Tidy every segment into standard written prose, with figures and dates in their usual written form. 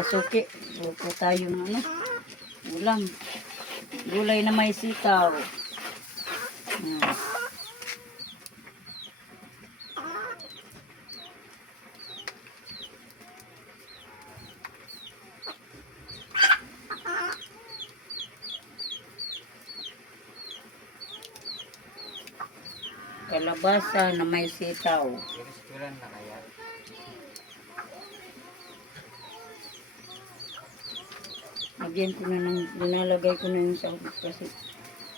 kasuki. Luto tayo ng ano, ulam. Gulay na may sitaw. Kalabasa na may sitaw. Restaurant na kaya? Lagyan ko na ng, dinalagay ko na yung sahog kasi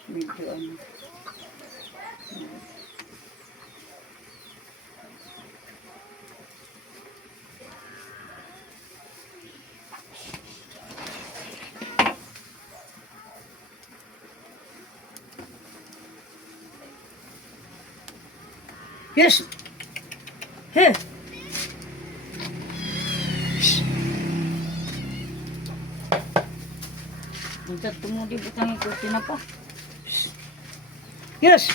medyo ano. Yes! Hey! Minta tumudi butang ikutin apa? Yes!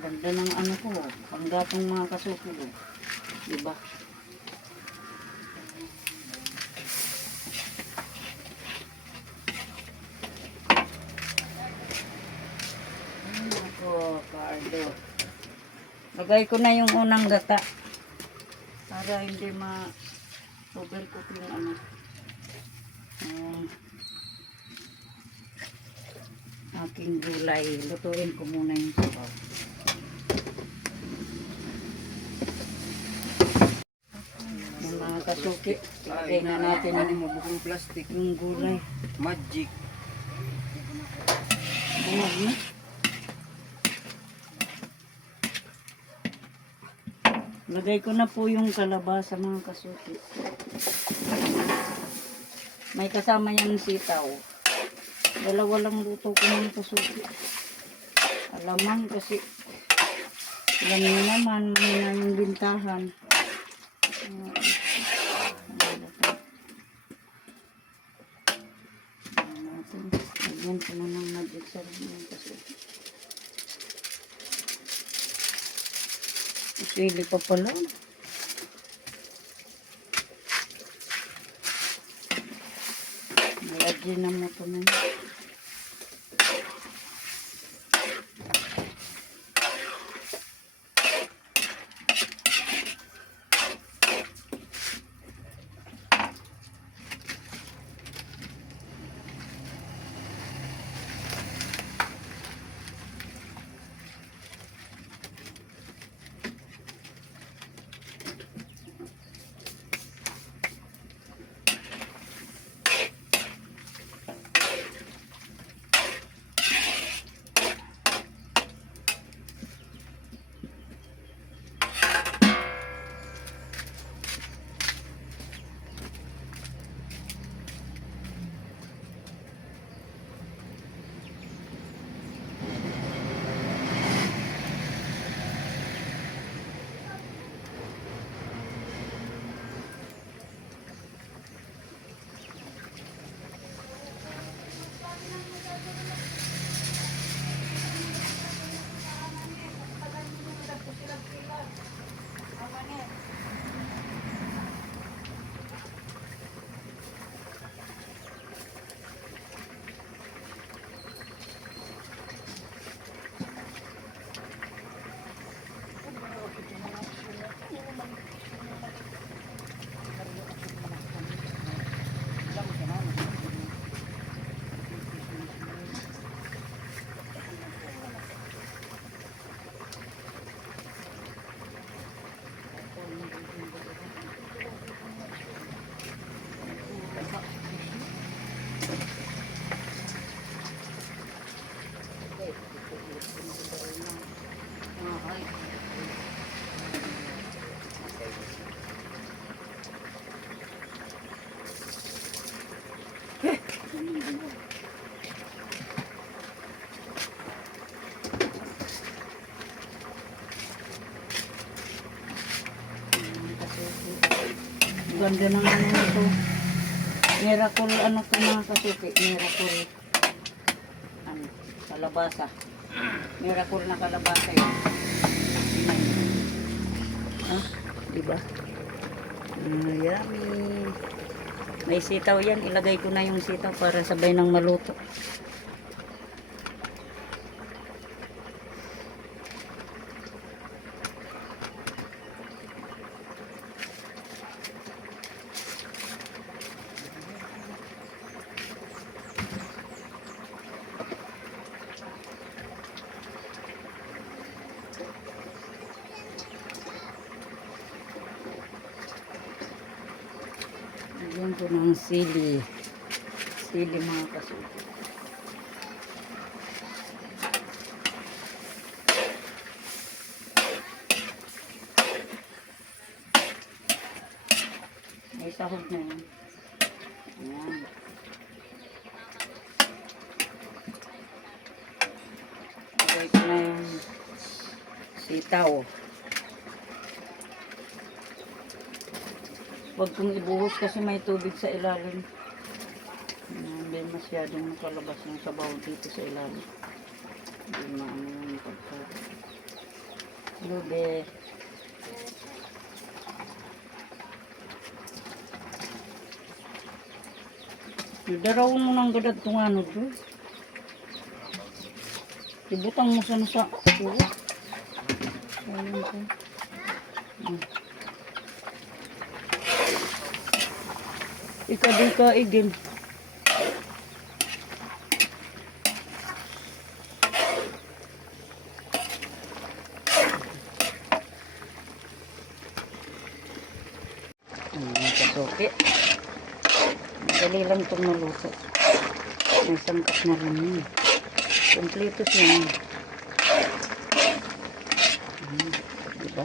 Ganda ng ano ko, panggatong mga kasuko ko. Diba? Ako, Cardo. Lagay ko na yung unang gata para hindi ma-overcook yung ano. Aking gulay. Lutuin ko muna yung sabaw. Yung mga kasuki, ilagay na natin Mabukong plastic. yung gulay. Magic. Bungag na. Lagay ko na po yung kalabasa mga kasuki. May kasama yung sitaw. Dalawa lang luto ko ng kasuki. Alamang kasi alam niyo naman, mahina yung bintahan. Lagyan ko na ng magic sarap ng kasuki. Sili pa pala. Malagyan na mo ito na. Ganda ng ano nito. Miracle ano to mga kasuki. Miracle ano, kalabasa. Miracle na kalabasa yun. Ah, diba? Yummy. May sitaw yan. Ilagay ko na yung sitaw para sabay ng maluto. Lagyan ko ng sili. Sili mga kasuko. May sahog na yan. Ayan. Lagay ko na yung sitaw. Huwag kong ibuhos kasi may tubig sa ilalim. Hindi masyadong nakalabas ng sabaw dito sa ilalim. Hindi maano yung pagkakas. Lube. Daraw mo ng gadad kung ano to. Ibutang mo sana sa ulo. Ayan ko. Ika-dika igin. Kasuki. Madali lang itong maluto. May sangkap na rin yun. Kompleto siya. Diba?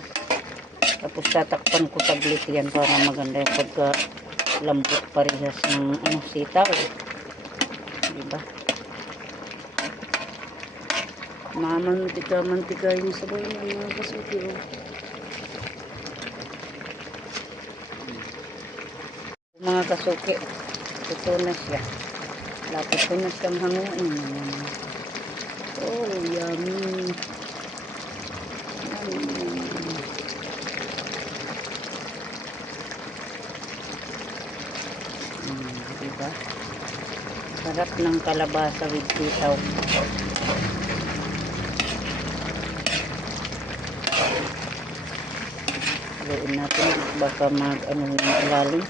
Tapos tatakpan ko tablet yan para maganda yung pagka lambot parehas ng sitaw. Diba? Mantika yung sabaw ng mga kasuki. Mga kasuki, ito na siya. Lapit ko na siyang hanguin. Oh, yummy. Diba? Sarap ng kalabasa with sitaw. Haluin natin. Baka yung ilalim.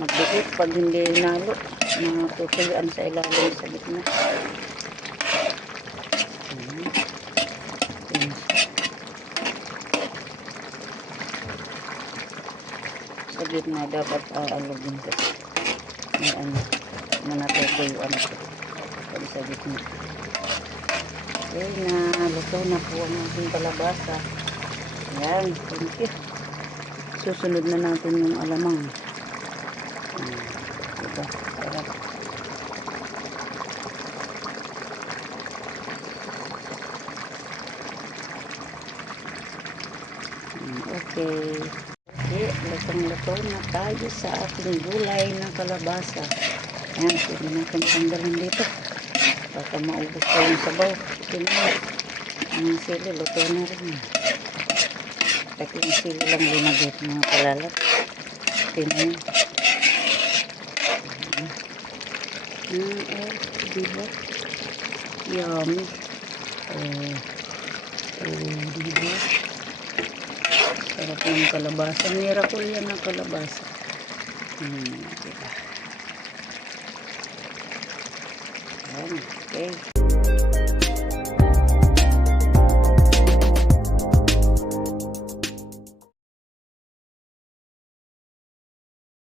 Magdikit pag hindi nalo. Mga tutuloan sa ilalim sa gitna. Sa gitna dapat aalugin ko. May manatutuyuan ito. Pag sa gitna. Okay, naluto na po ang ating kalabasa. Ayan, thank you. Susunod na natin yung alamang. Diba? Sarap. Okay. Latong-lato na tayo sa ating gulay na kalabasa. Ayan, pwede natin tanggalin dito. Baka maubos pa yung sabaw. Ang sili, luto na rin. Kasi yung sili lang linagay mga kalalat. Tingnan. Diba? Yummy. Diba? Sarap ng kalabasa. Miracle yan ng kalabasa. Diba? Ayan, okay.